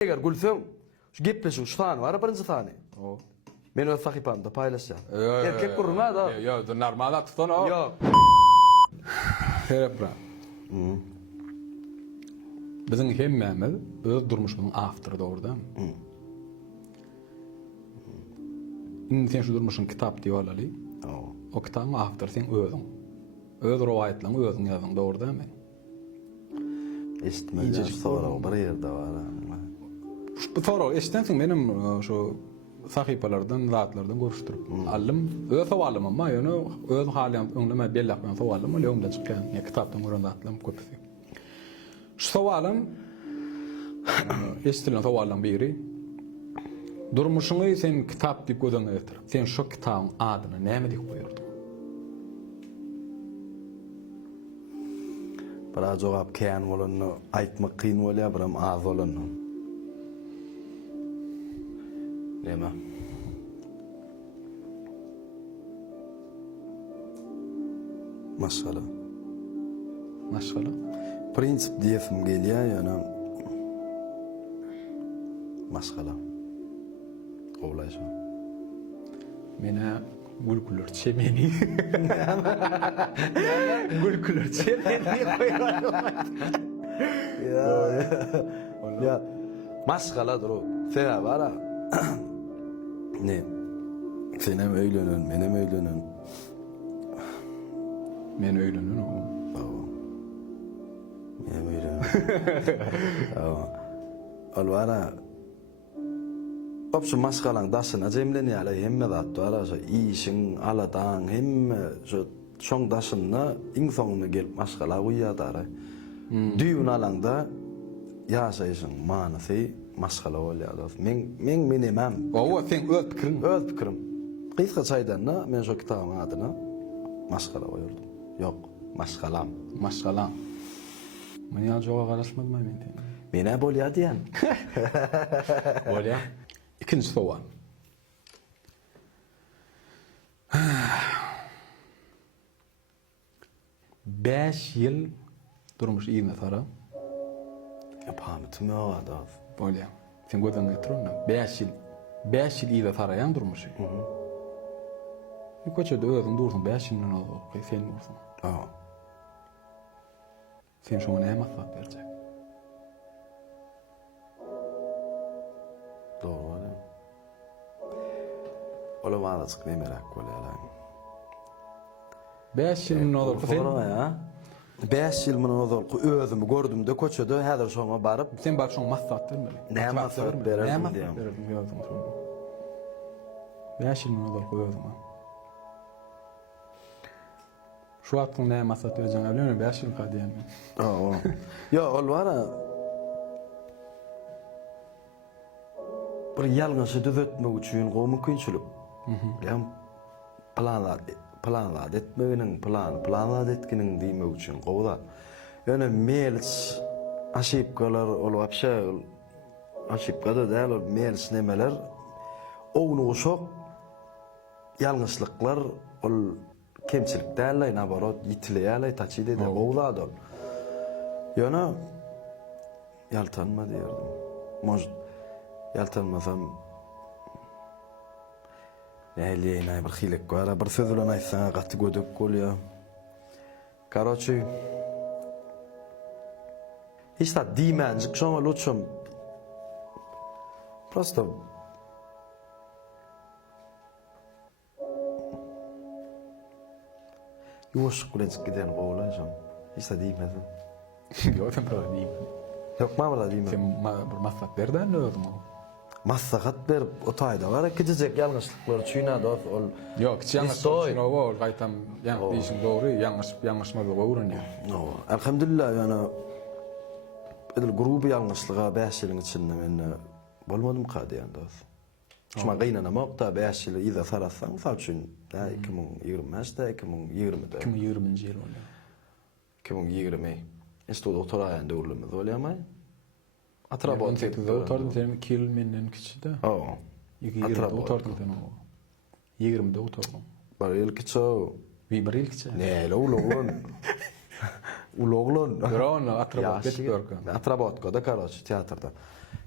Eger gülsöň, şu gepleşik şu tany bar, birinji tany. O. Men öz sahipamda paýlaşjam. Yo, Erkek gurma da. Yo, normal atdan o. Yok. Herep bra. Bizim hemmemiz öz durmuşynyň awtory dogruda. Indi sen şu durmuşyň kitap diýip alaly. O kitabyň awtory sen özüň. Öz rowaýatlaryň özüň ýazyň dogruda men. Eşitmeden sonra bir yerde var. Bu soru eşitten soň benim şu sahipalardan, zatlardan görüşdürip aldım. Öz sowalym ama ýöne öz halym öňüme bellakman sowalym öňümde çykýan. Ya kitapdan gören zatlarym köpüsi. Şu sowalym eşitilen sowalym biri. Durmuşyňy sen kitap diýip gözüňe getir. Sen şu kitabyň adyny näme diýip goýardyň? Biraz jogap kän bolany aýtmak kyn bolýar, biram az bolany. Neme? Maşala. Maşala. Prinsip diýesim gelýär, ýöne maşala. Gowlaýşam. Mene gülkülür çemeni. Gülkülür çemeni koyarım. Ya maşgaladır o. Sen bara. Ne? Sen hem öýlenen, men hem öýlenen. Men öýlenen o. Men hem öýlenen. Ol bara. Opşu maşgalaň daşyna jemlenýär, hemme zat bar, şo işiň, aladan, hemme şo şoň daşyna iň soňuna gelip maşgala goýýar. Düýün alanda ýaşaýyşyň manysy maşgala bolýar. Men emem. O sen öz pikirin. Öz pikirim. Gysga çaýdanna men şo kitabyň adyna maşgala goýurdum. Ýok, maşgalam. Maşgala. Men ýa joga garaşmadym men. Mene bolýar diýen. Bolýar. İkinci sowal. Beş yıl durmuş iýine tara. Ýapamy da. Bolýar. Sen gözüňe getirýän 5 ýyl iýine taraýan durmuş. Köçede özüň dursun 5 ýyl boldy. Sen dursun. Sen şoňa näme maslahat berjek? Doğru. Ola bana çık ne merak bolýar. 5 ýyl boldy. Sen ya. 5 ýyl mene ozal özümi gördüm de köçede häzir şoňa baryp sen bak şoň maslahat bermeli. Näme maslahat bererdim diýem. 5 ýyl mene ozal goýardym. Şu wagtyň näme maslahat berjeňi bilýärmi? 5 ýyl gadýan. Yo, ol bara bir ýalňyşy düzeltmek üçin gowy mümkinçilik. Ýa planlar etmeginiň planlar etkiniň diýmek üçin gowda. Ýöne mails aşypkalar ol wapşa aşypkada däl ol mails nemeler owny uşak ýalňyşlyklar ol kemçilik däl, nabarat ýitilýär, taçydy de gowda. Ýöne ýaltanma diýerdim. Może ýaltanmasam näliýine bir hilek bar, bir söz bilen aýtsaň gaty gödek bolýar. Karoçy hiç da diýmänjik şoňa luçum. Prosto ýuwaşyk bilen giden gowlaýjam. Hiç da diýmedim. Ýok, sen bara diýme. Ýok, mabra diýme. Sen bir maslahat berden özüň. Maslahat berip otaýda gara gidecek ýalňyşlyklar üçin ol. Ýok, ýalňyşlyk bol, gaýtam ýalňy diýişiň dogry, ýalňyşmagy öwrenýär. Alhamdulillah, ýani edil gruby ýalňyşlyga 5 ýylyň içinde men bolmadym kadýan dost. Şuma gynanamak da 5 ýyl ýa-da sarasaň, misal üçin 2025-de, 2020-de. 2020-nji ýyl bolýar. 2020. Institut oturaýan döwrümde bolýarmy? Atrabot oturdum sen 2 ýyl menden kiçide. 2 ýyl oturdum sen o. 20'de oturdum. Bir ýyl kiçi. Bir ýyl kiçi. Ne, uluglan. Uluglan. Gron Atrabot Betberg. Atrabotda, karoç, teatrda.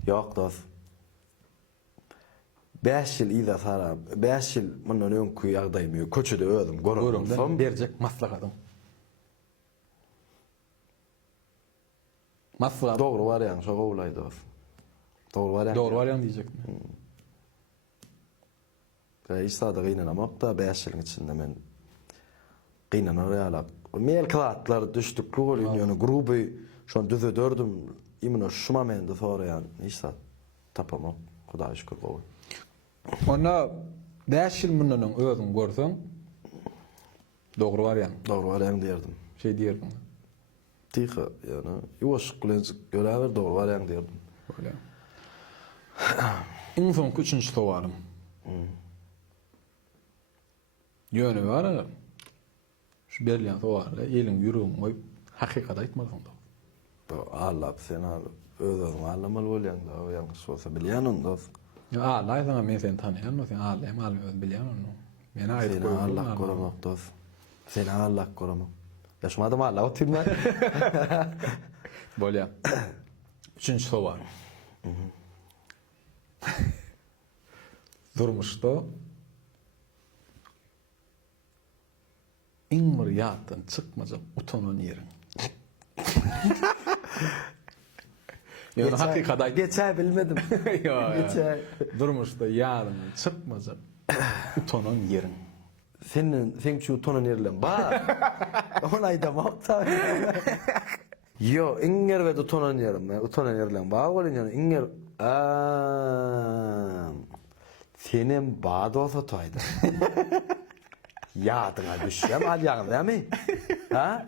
Yok dost. 5 yıl ýyla sara, 5 yıl mundan öňkü ýagdaýymy köçede ödüm, görüyorum. Görümden berjek maslahatym. Maslahat. Dogry barýan, şoga ulaydy dost. Dogry barýan. Doğru var yan diyecektim. İstada gynanamak da 5 ýylyň içinde men gynanary ýalap. Mel klatlar düşdük, ýöne gruby şon düzedördüm. Imine şuma mende soraýan, istat tapamak. Hudaýa şükür gowy. Ona 5 ýyl mundan özüň görseň dogry var yan. Dogry barýan diýerdim. Şey diýerdim. Tiha, ýani ýoş gülünç göräber dogry barýan diýerdim. Böyle. İnsan üçüncü sowarym. Ýöne var. Şu berlen sowarla eliň ýüregin goýup hakykat aýtmadyň da. Allah sen al özüň allamaly bolýan da, ýalňyş bolsa bilýän da. Ya Allah sana men sen tanıyan, sen Allah mal bilýän onu. Meni aýdyp Sen goýan Allah korumak dost. Sen Allah korumak. Yaşmadım Allah oturma. Bolýan. Üçüncü sowar. Durmuşda iň bir ýatdan çykmajak utanan ýeriň. Yani hakikat aýdyp Geçe bilmedim. Geçe. durmuşda ýaryn çykmajak utanan ýeriň. Sen şu tonan yerlen ba. Onu aydamak da. Yo, inger ve tonan yerim. Tonan yerlen ba bolýan ýani inger. Senin ba dosa toydy. Yadyňa düşýär alýaň, dämi? Ha?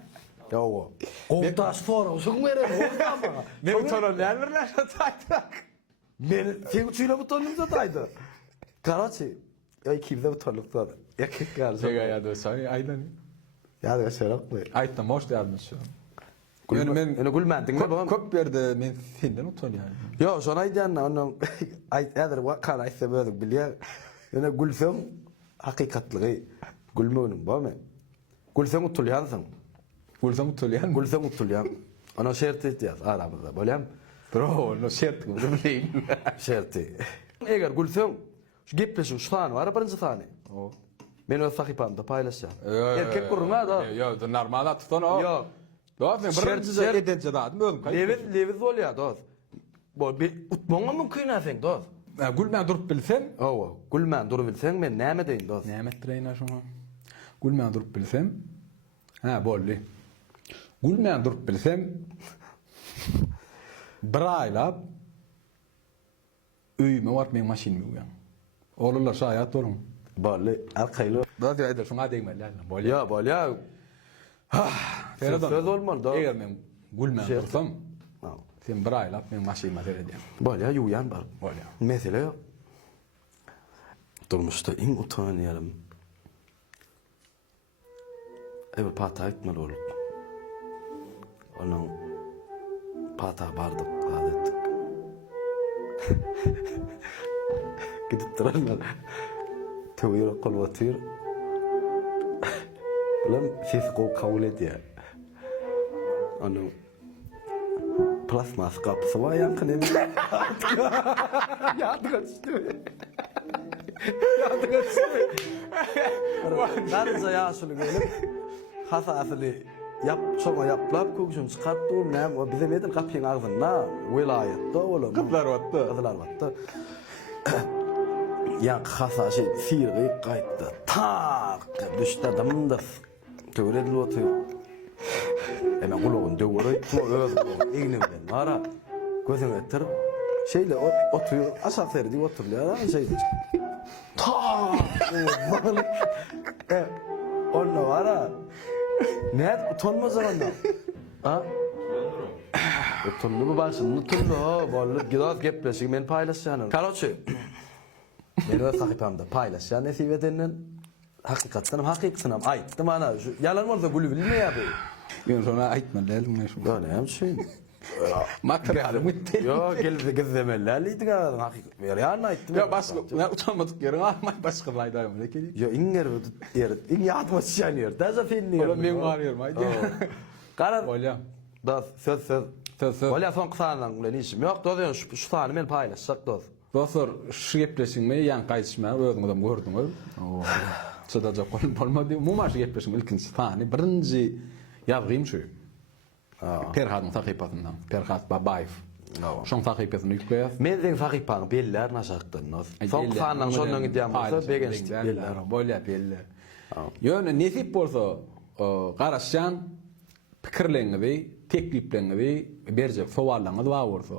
Yo. Gowtaş fora, şoň beren olmama. Men utanan ýerler taýdyk. Men sen üçüňle bu tonum zataydı. Karaçy. Ya kimde bu tonluk var? Ya kekar. Sega ýa-da say aýdan. Ya da şerak bu. Aýtdym, hoş ýardymçy. Ene gülmändiň mi bu? Köp berde men senden utanýarym. Yo, şona aýdan onu eğer wakar aýsa böldük bilýär. Ene gülsem hakykatlygy gülmeginiň barmy? Gülsem utulýansyň. Gülsem utanýarym. Gülsem utulýan. Ana şert etýär aramyzda. Bolýam? Bro, no şert bilýin. Şerti. Eger gülsem şu gepleşik şu tany var, birinji tany. O. Men öz sahypamda paýlaşýar. Erkek gurruna da. Yo, da normal tutan o. Yo. Dost, men birinji edençe dadım özüm kayıp. Leviz bolýar dost. Bu bir utmaňa mümkin näsen dost. Gülmän durup bilsem, Owa, gülmän durup bilseň men näme deýin dost? näme treýna şoňa? Gülmän durup bilsem, ha boldy. Gülmän durup bilsem, bir aýlap öýüme barp men maşinimi ýan. Oğlanlar şaýat bolun. Bolly, arkaýly. Dost ýa-da şoňa deýmeller. Boldy. Ya, bolýar. Söz olmaly da. Eger men gülmän dursam, Ha. sen bir aýlap men maşinime seredýän. Bolýar, ýuýan bar. Bolýar. Mesele ýok. Durmuşda iň utanan ýerim. Bir pata aýtmaly bolduk. Onuň pata bardyk, adetdik. Gidip durarlar. Töwýür goly otyr. Bilen ses gow kabul edýär. Onuň plasmas kapysy var ýankyn emin. Ýadyga düşdi. Ýadyga düşdi. Narza ýaşuly gelip hasasly şoňa ýaplap köküşüm çykartdym. Näme o bize medil kapyň agzynda welayatda bolam. Kızlar watdy. Kızlar watdy. Ýa hasa şey sirgi gaýtdy. Tak düşdi adamda. Töwredil otyr. Hemen gulagyny döwürip, öz eňinden bara gözüňe ettirip şeýle otyr, aşağı serdi oturýar, şeýle. Ta! Onda bara. Näet utanmazaganda. Ha? Utanmy başyny utandy, bolly gidas gepleşik men paýlaşýanam. Karaçy. Men öz sahypamda paýlaşýan nesip edenden hakykatdan hakykatyna aýtdym ana. Yalan bolsa gülüp bilmeýär bu. Ýöne şoňa aýtmalar näme şu. Ya ne şey? Material mütte. Yo geldi gezemellerliydi galiba. Hakikat. Yani aýtdym. Ya başga, men utanmadyk ýere almay başga aýdaýym. Lekeli. Yo inger yer. İng ýatma şanýar. Daza fenni. Ola men garýarym aýdy. Karar. Bolýan. Da söz Wala son qısadan bilen işim yok. Doz şu tany men paylaşsak doz. Dostlar, şu gepleşinme yan qaytışma özüňizden gördüňiz. Çadaja bolmady. Mumaş gepleşim ilkinci tany. Birinji ýazgym şu. Perhat'ın sahypasyndan. Perhat Babayev. Şoň sahypasyny ýükleýär. Men deň sahypaň beller naşakdan. Son qısadan şondan gidýän bolsa begençlik beller. Bolýar beller. Ýöne nesip bolsa garaşan pikirleňizi, teklipleňizi berjek sowallaňyz bar bolsa.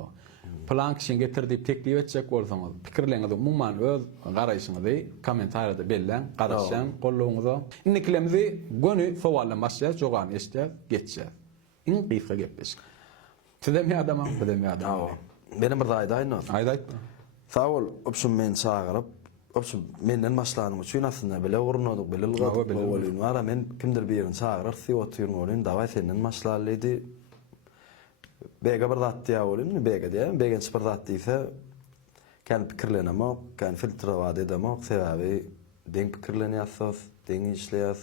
Plan kişiň getirdiği teklip etjek bolsaňyz, pikirleňizi umumyň öz garaýşyňyzy kommentarda belläň, garaşan gollawyňyza. Indikilemizi gönü sowallan başlaýar, jogan eşitýär, geçýär. İň gysga gepleş. Tidemi adamam, tidemi adam. Benim bir daýdaýyn. Aýdaýt. Sağ ol, opşun men çağırıp, opşun menden başlanım üçin aslında bile urnadyk, bile ılgadyk bolýan. Ara men kimdir birini çağırar, siwatyryn bolýan, daway senden başlarlydy. Bege bir zat diýä bolýan, bege diýä, bege bir zat diýse, kan pikirlenemek, kan filtre wad edemek, sebäbi deň pikirlenýärsiz, deň işleýär.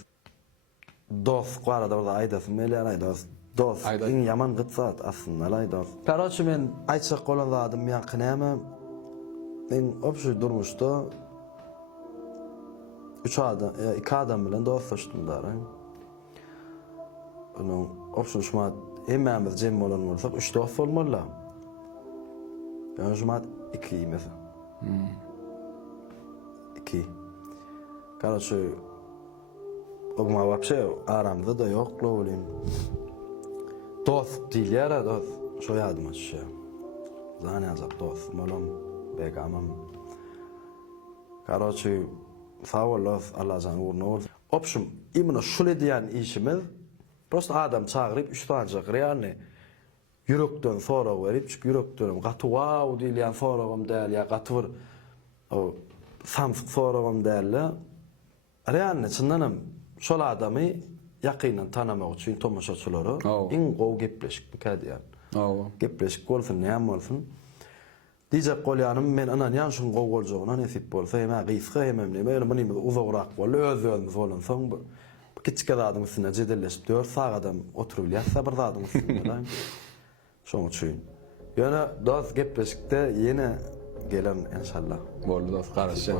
Dost garada orada aýdasy meler aýdas. Dost, iň ýaman gytsat aslında aýdas. Karaçy men aýtsak bolan zadym ýakynäme. Men opşu durmuşda 2 adam bilen dostlaşdym dara. Onuň opşu şumat hemmämiz jem bolan bolsak 3 dost bolmaly. Ben şumat 2 mesela. 2. Karaçy ogma вообще aramda da ýok bolýan. Dost diýýär, dost. Şo ýadyma düşýär. Zany azap dost, bolam, begamam. Karaçy sağ olas, Allah jany urna bol. Opşum, imna şule diýen işimiz, prosta adam çağıryp 3 tane ýani yürekden sorag berip, yürekden gaty wow diýilýän soragam däl, ýa gaty bir o samsyk soragam däl. Ýani çyndanam şol adamy yakynan tanamak üçin tomaşaçylary iň gowy gepleşik bikadýan. Gepleşik bolsun, näme bolsun. Diýjek bolýanym men anan ýanşyň gowy boljagyna nesip bolsa, hem gysga hem näme, muny uzagrak bol, öz-özümiz bolan soň bu kiçik adamyň üstüne jedelleşip 4 saat adam oturup ýatsa bir adamyň üstüne. Şoň üçin. Ýöne dost gepleşikde ýene gelen inşallah. Boldy dost garaşan.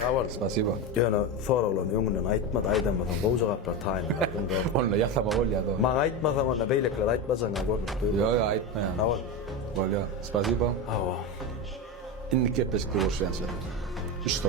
Sağ ol. Spasibo. Ýöne soralan ýöňünden aýtmady, aýdamadan gowy jogaplar taýyn. Onda ýasama bolýar. Maňa aýtmasaň onda beýlekler aýtmasaň bolýar. Yo, aýtmaýan. Sağ ol. Bolýar. Spasibo. Awa. Indi gepleşik görüşýänçe. İşte.